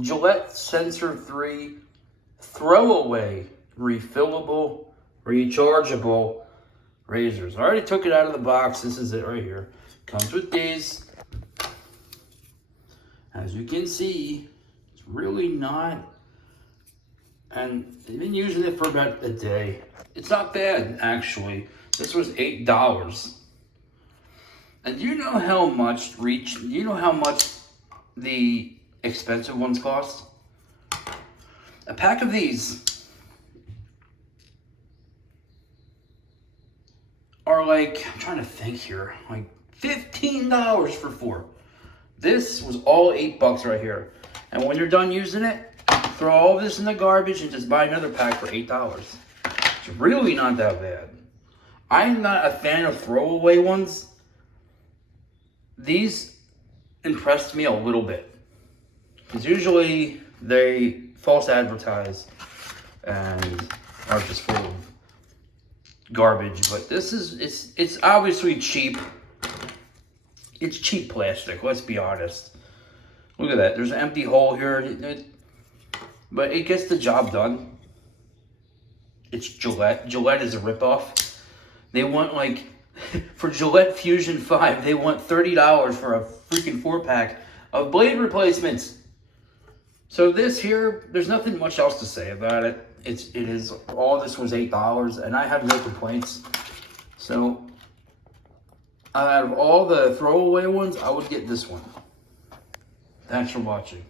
Gillette Sensor 3 throwaway refillable rechargeable razors. I already took it out of the box. This is it right here. Comes with these. As you can see, it's really not, and I've been using it for about a day. It's not bad, actually. This was $8. And do you know how much the expensive ones cost? A pack of these are like, I'm trying to think here, like $15 for 4. This was all $8 right here. And when you're done using it, throw all this in the garbage and just buy another pack for $8. It's really not that bad. I'm not a fan of throwaway ones. These impressed me a little bit. Because usually they false advertise and are just full of garbage. But this is, it's obviously cheap. It's cheap plastic, let's be honest. Look at that, there's an empty hole here. But it gets the job done. It's Gillette. Gillette is a ripoff. They want like, for Gillette Fusion 5, they want $30 for a freaking 4-pack of blade replacements. So this here, there's nothing much else to say about it. It is, all this was $8 and I have no complaints. So, out of all the throwaway ones, I would get this one. Thanks for watching.